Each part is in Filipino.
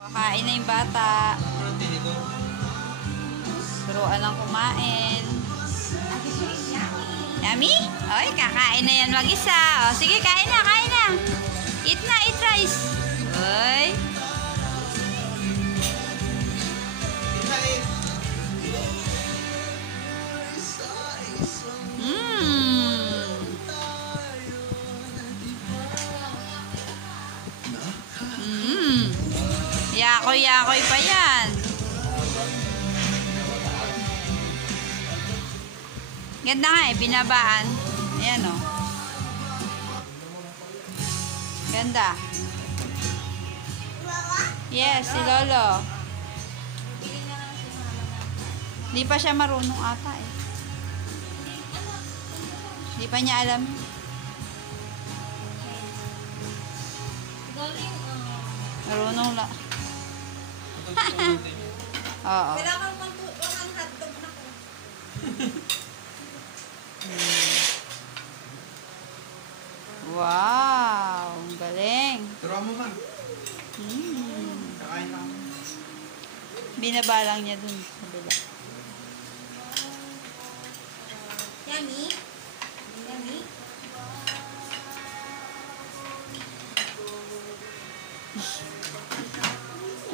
Kakain na yung bata. Turuan lang kumain. Yummy? Oy, kakain na yan mag-isa. O, sige, kain na, kain na. Eat na, eat rice. Oy. Yakoy-yakoy pa yan. Ganda nga eh, binabaan. Ayan o. Ganda. Yes, si Lolo. Di pa siya marunong ata eh. Di pa niya alam. Marunong lang. Oo. Kailangan mantuan ang hotdog na ko. Wow, ang galing. Turuan mo man. Kakain lang. Binabalang niya dun sa bila. Yummy? Yummy?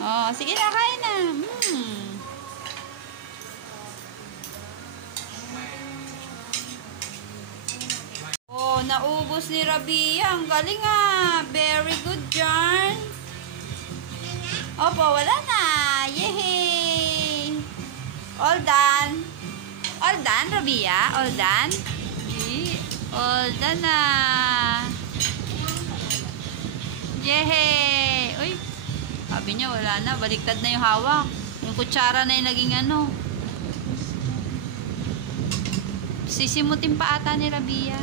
Oh, sige na, kain na. Oh, naubos ni Rabia. Ang galing ah. Very good, John. Opo, wala na. Yehey. All done. All done, Rabia? All done? All done na. Yehey. Uy. Sabi niya, wala na. Baliktad na yung hawak. Yung kutsara na yung naging ano. Sisimutin pa ata ni Rabia.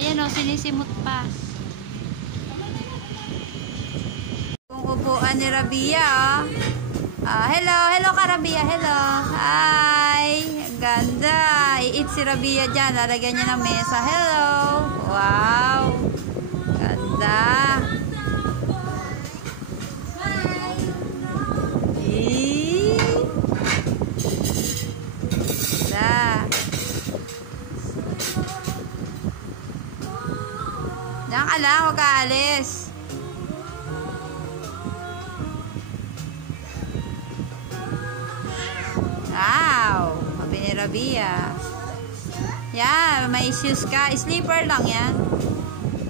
Ayan o, sinisimut pa. Kung upuan ni Rabia, hello, hello ka Rabia, hello. Hi. Ganda. I-eat si Rabia dyan. Lalagyan niya ng mesa. Hello. Wow. Ganda. Diyan ka lang, huwag ka alis. Wow, sabi ni Rabia. Yan, may shoes ka. Sleeper lang yan.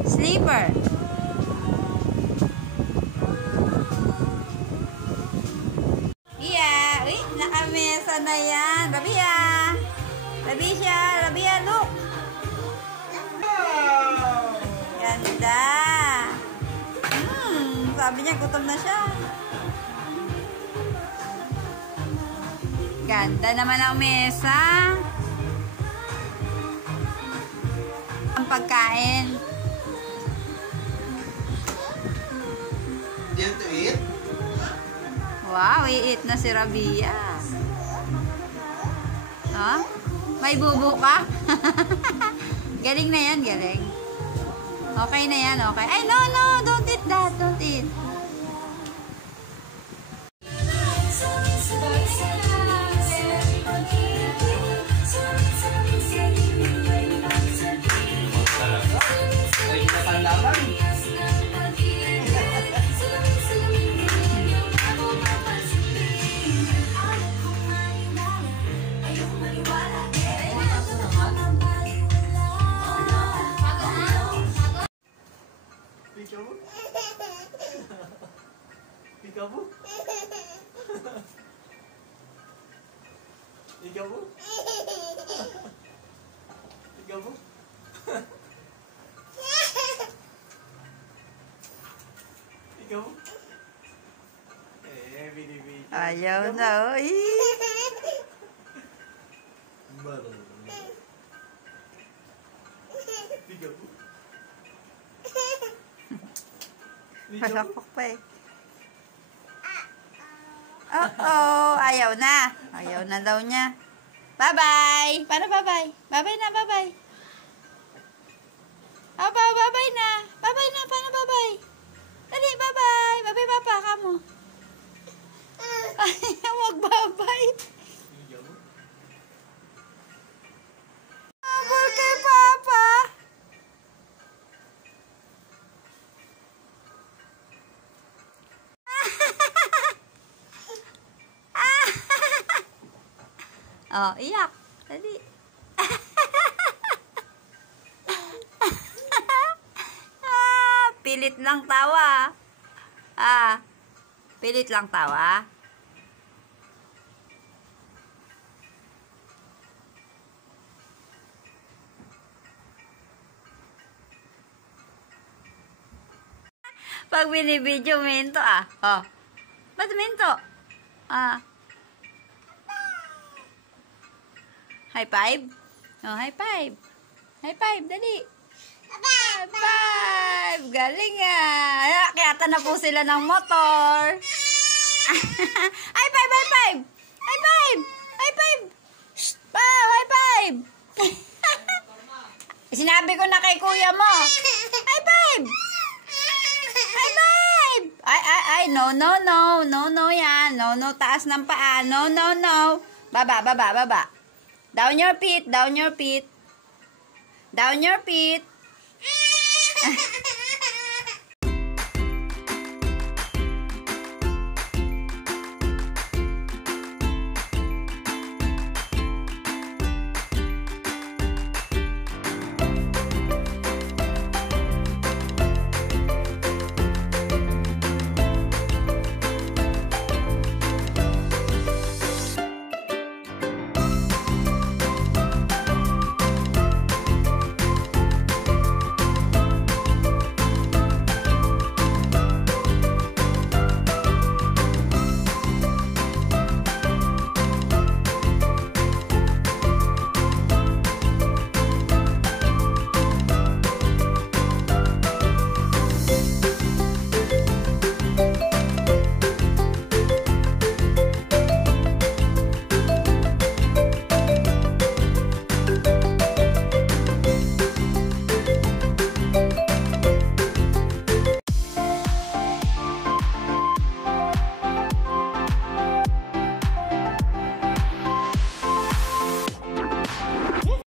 Sleeper. Yeah, uy, nakamesa na yan. Rabia. Rabia, look. Ganda. Sabi niya, gutom na siya. Ganda naman ang mesa. Ang pagkain. Do you have to eat? Wow, i-eat na si Rabia. Huh? May bubo ka? Galing na yan, galing. Okay na yan, okay. Ay, no, don't eat that, don't eat. Peekaboo? Peekaboo? Peekaboo? Peekaboo? Binibig. Ayaw na, oy. Peekaboo? Malakpak pa eh. Oh, ayaw na. Ayaw na daw niya. Bye-bye. Para bye-bye. Bye-bye na, bye-bye. Oh, iyak. Dali. Pilit lang tawa. Pilit lang tawa. Pag binibidyo, minto Oh. Ba't minto? High five? Oh, high five. High five, dali. High five! Galing Kaya na po sila ng motor. High five! High five! High five! High five! Shh! High five! Sinabi ko na kay kuya mo. High five! High five! Ay, no yan. No, taas ng paa. No. Baba. Down your feet. Down your feet.